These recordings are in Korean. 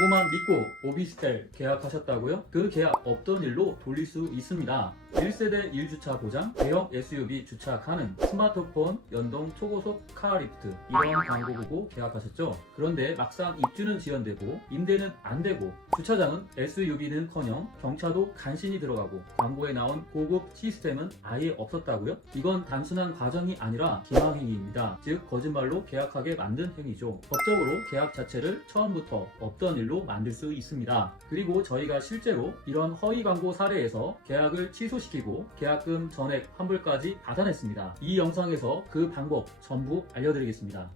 광고만 믿고 오피스텔 계약하셨다고요? 그 계약 없던 일로 돌릴 수 있습니다. 1세대 1주차 보장, 대형 SUV 주차 가능, 스마트폰 연동 초고속 카리프트 이런 광고 보고 계약하셨죠? 그런데 막상 입주는 지연되고 임대는 안 되고 주차장은 SUV는커녕 경차도 간신히 들어가고 광고에 나온 고급 시스템은 아예 없었다고요? 이건 단순한 과정이 아니라 기망행위입니다. 즉 거짓말로 계약하게 만든 행위죠. 법적으로 계약 자체를 처음부터 없던 일로 만들 수 있습니다. 그리고 저희가 실제로 이런 허위 광고 사례에서 계약을 취소시키고 계약금 전액 환불까지 받아냈습니다. 이 영상에서 그 방법 전부 알려드리겠습니다.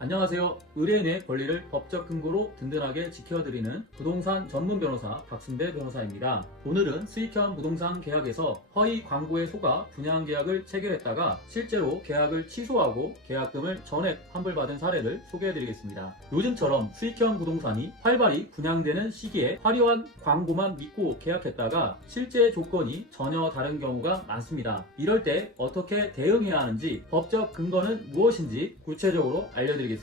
안녕하세요. 의뢰인의 권리를 법적 근거로 든든하게 지켜드리는 부동산 전문 변호사 박순배 변호사입니다. 오늘은 수익형 부동산 계약에서 허위 광고에 속아 분양 계약을 체결했다가 실제로 계약을 취소하고 계약금을 전액 환불받은 사례를 소개해드리겠습니다. 요즘처럼 수익형 부동산이 활발히 분양되는 시기에 화려한 광고만 믿고 계약했다가 실제 조건이 전혀 다른 경우가 많습니다. 이럴 때 어떻게 대응해야 하는지, 법적 근거는 무엇인지 구체적으로 알려드리겠습니다.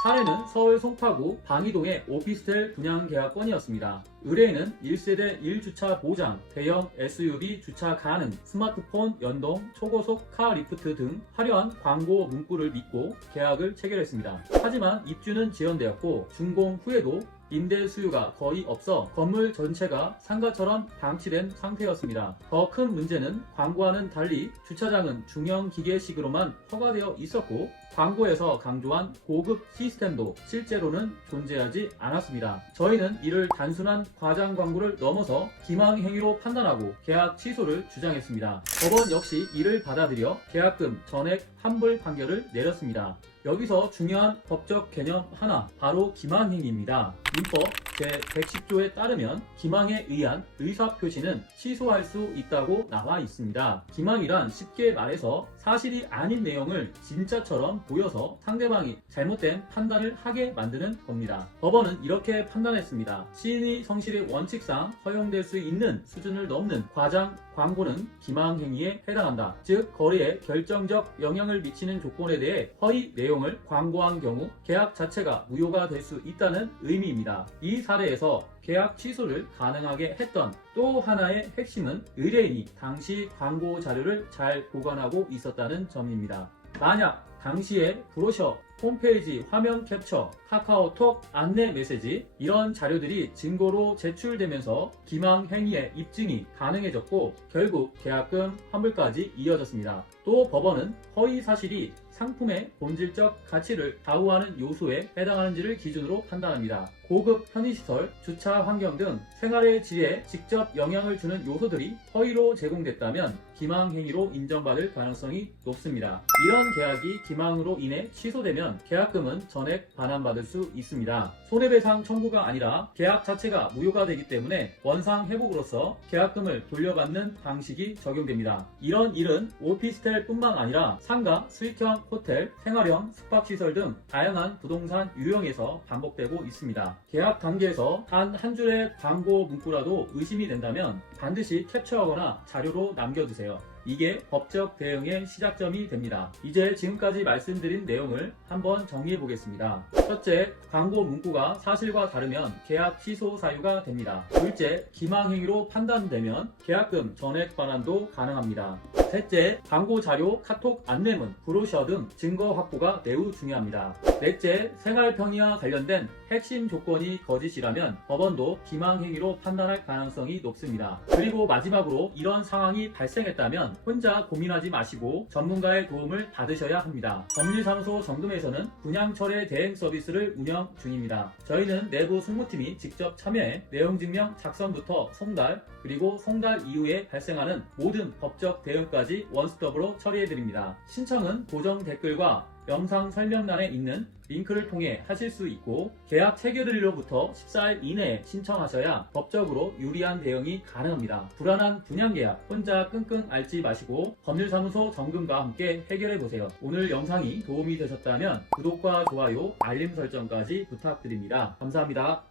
사례는 서울 송파구 방이동의 오피스텔 분양 계약건이었습니다. 의뢰인은 1세대 1주차 보장, 대형 SUV 주차 가능, 스마트폰 연동, 초고속 카 리프트 등 화려한 광고 문구를 믿고 계약을 체결했습니다. 하지만 입주는 지연되었고 준공 후에도 임대 수요가 거의 없어 건물 전체가 상가처럼 방치된 상태였습니다. 더 큰 문제는 광고와는 달리 주차장은 중형 기계식으로만 허가되어 있었고 광고에서 강조한 고급 시스템도 실제로는 존재하지 않았습니다. 저희는 이를 단순한 과장 광고를 넘어서 기망행위로 판단하고 계약 취소를 주장했습니다. 법원 역시 이를 받아들여 계약금 전액 환불 판결을 내렸습니다. 여기서 중요한 법적 개념 하나, 바로 기망행위입니다. 민법 제110조에 따르면 기망에 의한 의사표시는 취소할 수 있다고 나와 있습니다. 기망이란 쉽게 말해서 사실이 아닌 내용을 진짜처럼 보여서 상대방이 잘못된 판단을 하게 만드는 겁니다. 법원은 이렇게 판단했습니다. 시인의 성실의 원칙상 허용될 수 있는 수준을 넘는 과장 광고는 기망행위에 해당한다. 즉 거래에 결정적 영향을 미치는 조건에 대해 허위 내용을 광고한 경우 계약 자체가 무효가 될 수 있다는 의미입니다. 이 사례에서 계약 취소를 가능하게 했던 또 하나의 핵심은 의뢰인이 당시 광고 자료를 잘 보관하고 있었다는 점입니다. 만약 당시에 브로셔, 홈페이지 화면 캡처, 카카오톡 안내 메시지 이런 자료들이 증거로 제출되면서 기망 행위의 입증이 가능해졌고 결국 계약금 환불까지 이어졌습니다. 또 법원은 허위 사실이 상품의 본질적 가치를 좌우하는 요소에 해당하는지를 기준으로 판단합니다. 고급 편의시설, 주차 환경 등 생활의 질에 직접 영향을 주는 요소들이 허위로 제공됐다면 기망행위로 인정받을 가능성이 높습니다. 이런 계약이 기망으로 인해 취소되면 계약금은 전액 반환받을 수 있습니다. 손해배상 청구가 아니라 계약 자체가 무효가 되기 때문에 원상회복으로서 계약금을 돌려받는 방식이 적용됩니다. 이런 일은 오피스텔 뿐만 아니라 상가, 수익형 호텔, 생활형 숙박시설 등 다양한 부동산 유형에서 반복되고 있습니다. 계약 단계에서 단 한 줄의 광고 문구라도 의심이 된다면 반드시 캡처하거나 자료로 남겨두세요. 이게 법적 대응의 시작점이 됩니다. 이제 지금까지 말씀드린 내용을 한번 정리해 보겠습니다. 첫째, 광고 문구가 사실과 다르면 계약 취소 사유가 됩니다. 둘째, 기망행위로 판단되면 계약금 전액 반환도 가능합니다. 셋째, 광고 자료, 카톡 안내문, 브로셔 등 증거 확보가 매우 중요합니다. 넷째, 생활편의와 관련된 핵심 조건이 거짓이라면 법원도 기망행위로 판단할 가능성이 높습니다. 그리고 마지막으로 이런 상황이 발생했다면 혼자 고민하지 마시고 전문가의 도움을 받으셔야 합니다. 법률사무소 정금에서는 분양철회 대행 서비스를 운영 중입니다. 저희는 내부 승무팀이 직접 참여해 내용증명 작성부터 송달, 그리고 송달 이후에 발생하는 모든 법적 대응까지 원스톱으로 처리해드립니다. 신청은 고정 댓글과 영상 설명란에 있는 링크를 통해 하실 수 있고 계약 체결일로부터 14일 이내에 신청하셔야 법적으로 유리한 대응이 가능합니다. 불안한 분양계약 혼자 끙끙 앓지 마시고 법률사무소 정금과 함께 해결해보세요. 오늘 영상이 도움이 되셨다면 구독과 좋아요, 알림 설정까지 부탁드립니다. 감사합니다.